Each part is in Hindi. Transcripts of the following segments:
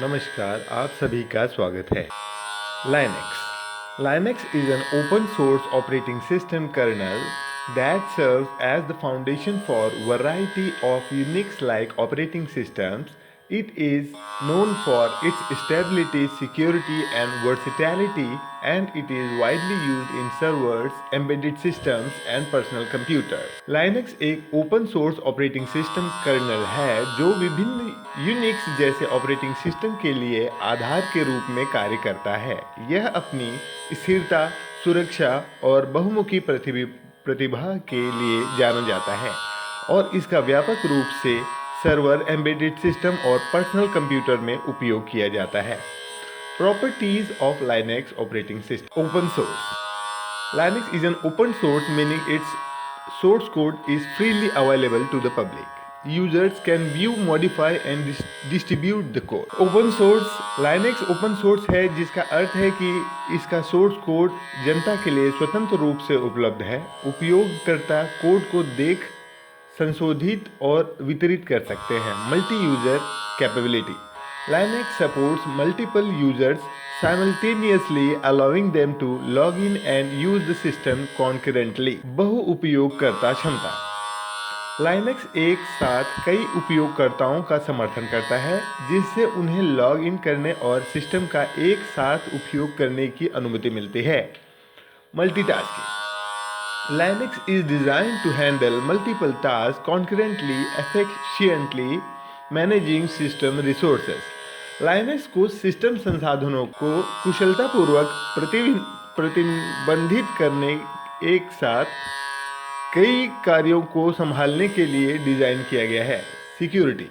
नमस्कार, आप सभी का स्वागत है। Linux is an open source operating system kernel that serves as the foundation for variety of Unix-like operating systems. It is known for its stability, security, and versatility, and it is widely used in servers, embedded systems, and personal computers. Linux एक open source operating system kernel है जो विभिन्न यूनिक्स जैसे ऑपरेटिंग सिस्टम के लिए आधार के रूप में कार्य करता है। यह अपनी स्थिरता, सुरक्षा और बहुमुखी प्रतिभा के लिए जाना जाता है और इसका व्यापक रूप से सर्वर, एम्बेडेड सिस्टम और पर्सनल कंप्यूटर में उपयोग किया जाता है। Properties of Linux operating system. Open source. Linux is an open source, meaning its source code is freely available to the public. Users can view, modify and distribute the code. Open source, Linux open source है जिसका अर्थ है कि इसका सोर्स कोड जनता के लिए स्वतंत्र रूप से उपलब्ध है। उपयोगकर्ता कोड को देख, संशोधित और वितरित कर सकते हैं। Multi user capability. Linux supports multiple users simultaneously, allowing them to log in and use the system concurrently. बहुउपयोगकर्ता क्षमता। Linux एक साथ कई उपयोगकर्ताओं का समर्थन करता है जिससे उन्हें लॉग इन करने और सिस्टम का एक साथ उपयोग करने की अनुमति मिलती है। Multitasking. Linux is designed to handle multiple tasks concurrently, efficiently managing system resources. Linux को सिस्टम संसाधनों को कुशलतापूर्वक प्रतिबंधित करने, एक साथ कई कार्यों को संभालने के लिए डिज़ाइन किया गया है। Security.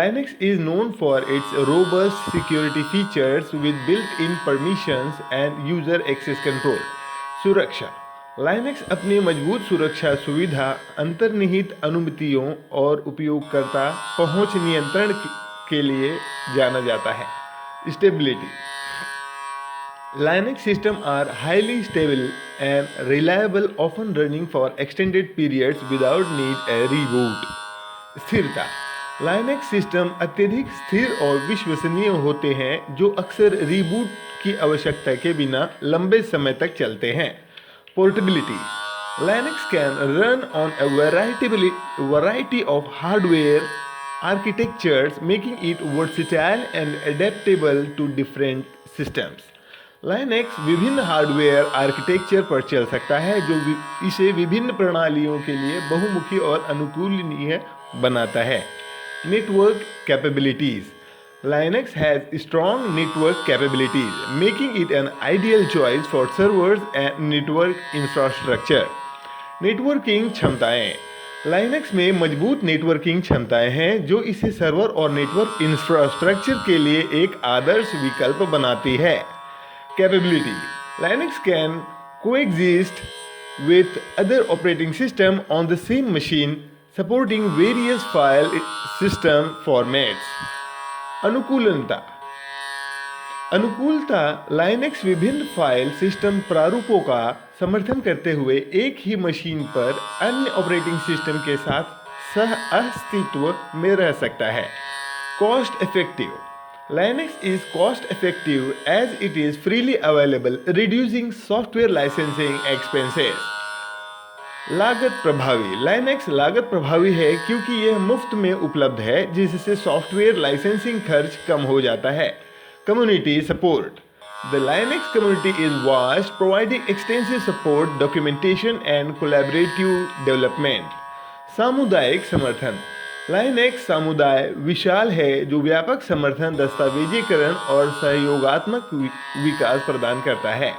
Linux is known for its robust security features with built-in permissions and user access control. सुरक्षा। Linux अपनी मजबूत सुरक्षा सुविधा, अंतर्निहित अनुमतियों और उपयोगकर्ता पहुंच नियंत्रण के लिए जाना जाता है। Stability. Linux systems are highly stable and reliable, often running for extended periods without need a reboot. स्थिरता। Linux सिस्टम अत्यधिक स्थिर और विश्वसनीय होते हैं जो अक्सर रीबूट की आवश्यकता के बिना लंबे समय तक चलते हैं। Portability. Linux can run on a variety of hardware architectures, making it versatile and adaptable to different systems. Linux विभिन्न हार्डवेयर आर्किटेक्चर पर चल सकता है जो इसे विभिन्न प्रणालियों के लिए बहुमुखी और अनुकूलनीय बनाता है। Network capabilities. Linux has strong network capabilities, making it an ideal choice for servers and network infrastructure. Networking क्षमताएं। Linux में मजबूत नेटवर्किंग क्षमताएं हैं जो इसे सर्वर और नेटवर्क इंफ्रास्ट्रक्चर के लिए एक आदर्श विकल्प बनाती है। Capability. Linux can coexist with other operating systems on the same machine, supporting various file system formats. अनुकूलता। Linux विभिन्न फाइल सिस्टम प्रारूपों का समर्थन करते हुए एक ही मशीन पर अन्य ऑपरेटिंग सिस्टम के साथ सह अस्तित्व में रह सकता है। Cost effective. Linux is cost effective as it is freely available, reducing software licensing expenses. लागत प्रभावी। Linux लागत प्रभावी है क्योंकि यह मुफ्त में उपलब्ध है जिससे सॉफ्टवेयर लाइसेंसिंग खर्च कम हो जाता है। Community support. The Linux community is vast, providing extensive support, documentation and collaborative development. सामुदायिक समर्थन। Linux समुदाय विशाल है जो व्यापक समर्थन, दस्तावेजीकरण और सहयोगात्मक विकास प्रदान करता है।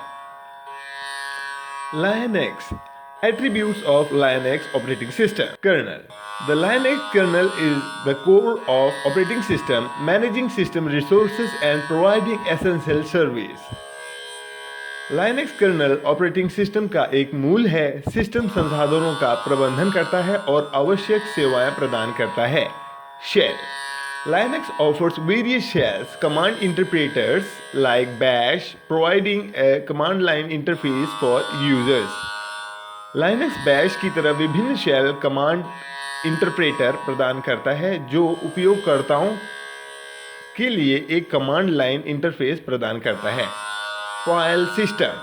Linux. Attributes of Linux operating system. Kernel. The Linux kernel is the core of operating system, managing system resources and providing essential service. Linux kernel operating system का एक मूल है, सिस्टम संसाधनों का प्रबंधन करता है और आवश्यक सेवाएं प्रदान करता है। Shell. Linux offers various shells, command interpreters like Bash, providing a command line interface for users. Linux Bash की तरह विभिन्न शेल कमांड इंटरप्रेटर प्रदान करता है जो उपयोगकर्ताओं के लिए एक कमांड लाइन इंटरफेस प्रदान करता है। File system.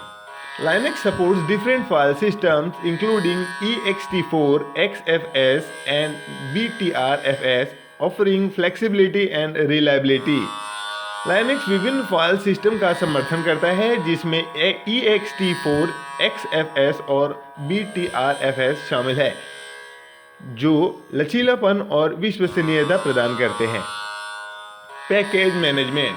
Linux supports different file systems including ext4, XFS and BTRFS, offering flexibility and reliability. Linux विभिन्न फाइल सिस्टम का समर्थन करता है जिसमें ext4, XFS और BTRFS शामिल है, जो लचीलापन और विश्वसनीयता प्रदान करते हैं। Package management.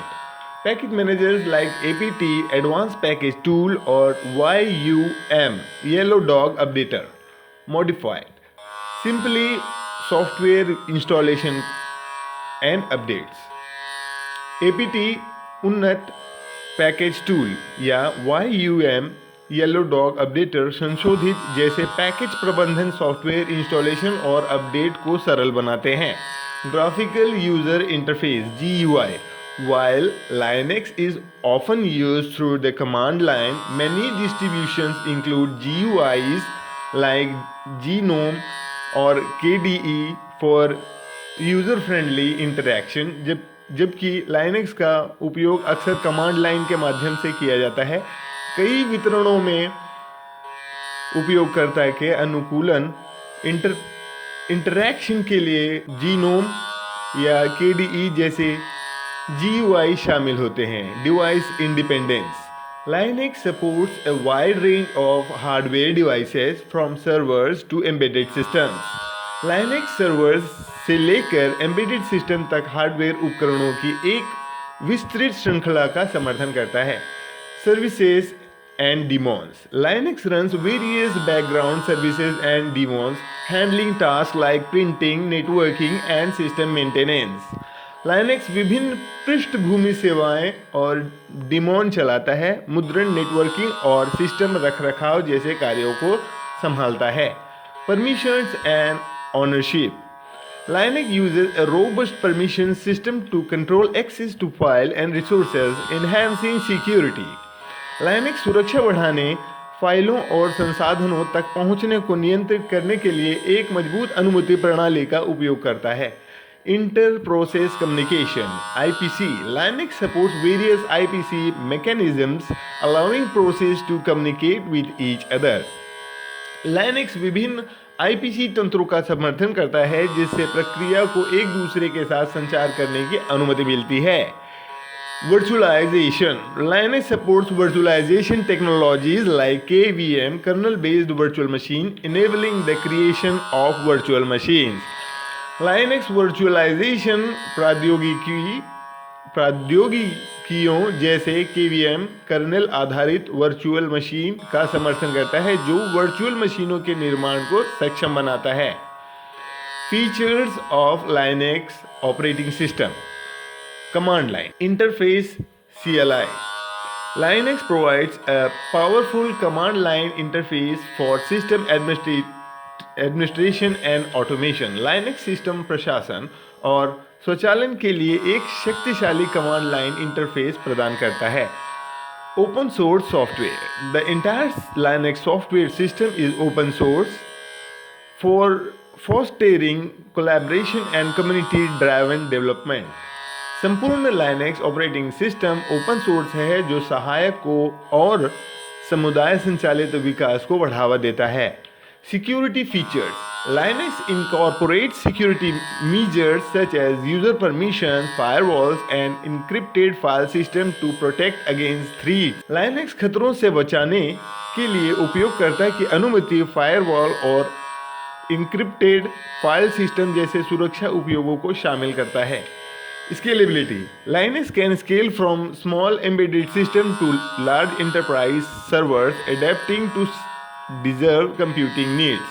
Package managers like apt, Advanced Package Tool or YUM, Yellow Dog Updater, modified. Simply software installation and updates. apt उन्नत पैकेज टूल या YUM येलो डॉग अपडेटर संशोधित जैसे पैकेज प्रबंधन सॉफ्टवेयर इंस्टॉलेशन और अपडेट को सरल बनाते हैं। Graphical user interface GUI। While Linux is often used through the command line, many distributions include GUIs like GNOME or KDE for user-friendly interaction, जबकि Linux का उपयोग अक्सर कमांड लाइन के माध्यम से किया जाता है। कई वितरणों में उपयोगकर्ता के अनुकूलन इंटरैक्शन के लिए GNOME या KDE जैसे GUI शामिल होते हैं। Device independence. Linux supports a wide range of hardware devices from servers to embedded systems. Linux servers से लेकर embedded system तक हार्डवेयर उपकरणों की एक विस्तृत श्रृंखला का समर्थन करता है। Services and daemons. Linux runs various background services and daemons, handling tasks like printing, networking and system maintenance. Linux विभिन्न पृष्ठभूमि सेवाएं और डिमोन चलाता है, मुद्रण, नेटवर्किंग और सिस्टम रखरखाव जैसे कार्यों को संभालता है। Permissions and ownership. Linux uses a robust permission system to control access to file and resources, enhancing security. Linux सुरक्षा बढ़ाने, फाइलों और संसाधनों तक पहुंचने को नियंत्रित करने के लिए एक मजबूत अनुमति प्रणाली का उपयोग करता है। Inter-process communication (IPC). Linux supports various IPC mechanisms allowing processes to communicate with each other. Linux विभिन्न IPC तंत्रों का समर्थन करता है जिससे प्रक्रिया को एक दूसरे के साथ संचार करने की अनुमति मिलती है। Virtualization. Linux supports virtualization technologies like KVM, kernel-based virtual machine, enabling the creation of virtual machines. Linux virtualisation प्रौद्योगिकियों जैसे KVM कर्नेल आधारित वर्चुअल मशीन का समर्थन करता है जो वर्चुअल मशीनों के निर्माण को सक्षम बनाता है। Features of Linux operating system. Command line interface CLI. Linux provides a powerful command line interface for system administration and automation. Linux system प्रशासन और स्वचालन के लिए एक शक्तिशाली कमांड लाइन इंटरफेस प्रदान करता है। Open source software. The entire Linux software system is open source for fostering collaboration and community driven development. संपूर्ण Linux operating system open source है जो सहायक को और समुदाय संचालित विकास को बढ़ावा देता है। Security features. Linux incorporates security measures such as user permissions, firewalls, and encrypted file system to protect against threats. Linux खतरों से बचाने के लिए उपयोगकर्ता की अनुमति, फायरवॉल और encrypted फाइल सिस्टम जैसे सुरक्षा उपयोगों को शामिल करता है। Scalability. Linux can scale from small embedded system to large enterprise servers, adapting to deserve computing needs.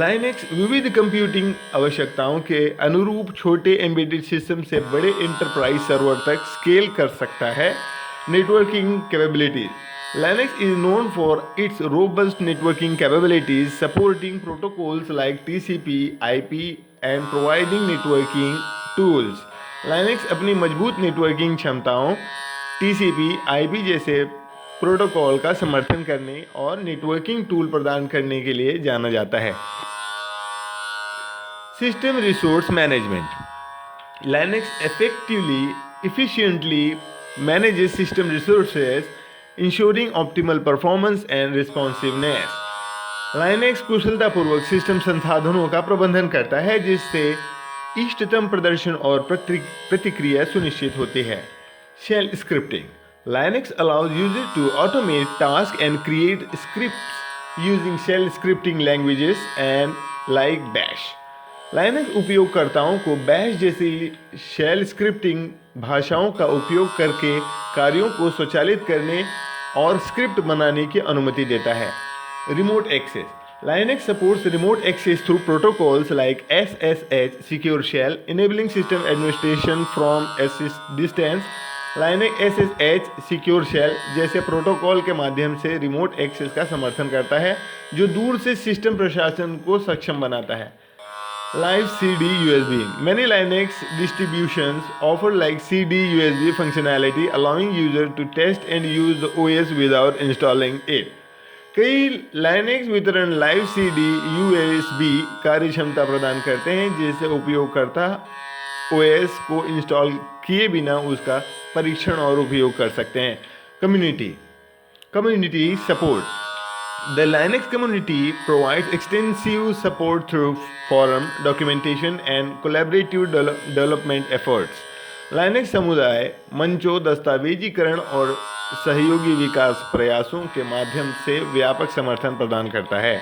Linux विविध कंप्यूटिंग आवश्यकताओं के अनुरूप छोटे एम्बेडेड सिस्टम से बड़े एंटरप्राइज सर्वर तक स्केल कर सकता है। Networking capabilities. Linux is known for its robust networking capabilities, supporting protocols like TCP, IP, and providing networking tools. Linux अपनी मजबूत नेटवर्किंग क्षमताओं TCP, IP जैसे प्रोटोकॉल का समर्थन करने और नेटवर्किंग टूल प्रदान करने के लिए जाना जाता है। System resource management. Linux efficiently manages system resources, ensuring optimal performance and responsiveness. Linux कुशलतापूर्वक सिस्टम संसाधनों का प्रबंधन करता है जिससे इष्टतम प्रदर्शन और प्रतिक्रिया सुनिश्चित होती है. Shell scripting. Linux allows users to automate tasks and create scripts using shell scripting languages and like Bash. Linux उपयोगकर्ताओं को बैश जैसी शेल स्क्रिप्टिंग भाषाओं का उपयोग करके कार्यों को स्वचालित करने और स्क्रिप्ट बनाने की अनुमति देता है. Remote access. Linux supports remote access through protocols like SSH Secure Shell, enabling system administration from a distance. Linux SSH Secure Shell जैसे प्रोटोकॉल के माध्यम से रिमोट एक्सेस का समर्थन करता है जो दूर से सिस्टम प्रशासन को सक्षम बनाता है. Live CD USB. Many Linux distributions offer like CD USB functionality, allowing user to test and use the OS without installing it. कई Linux वितरण लाइव CD USB कार्य क्षमता प्रदान करते हैं जिससे उपयोगकर्ता OS को इंस्टॉल किए बिना उसका परीक्षण और उपयोग कर सकते हैं. Community support. The Linux community provides extensive support through forum, documentation and collaborative development efforts. Linux समुदाय मंचों, दस्तावेजीकरण और सहयोगी विकास प्रयासों के माध्यम से व्यापक समर्थन प्रदान करता है.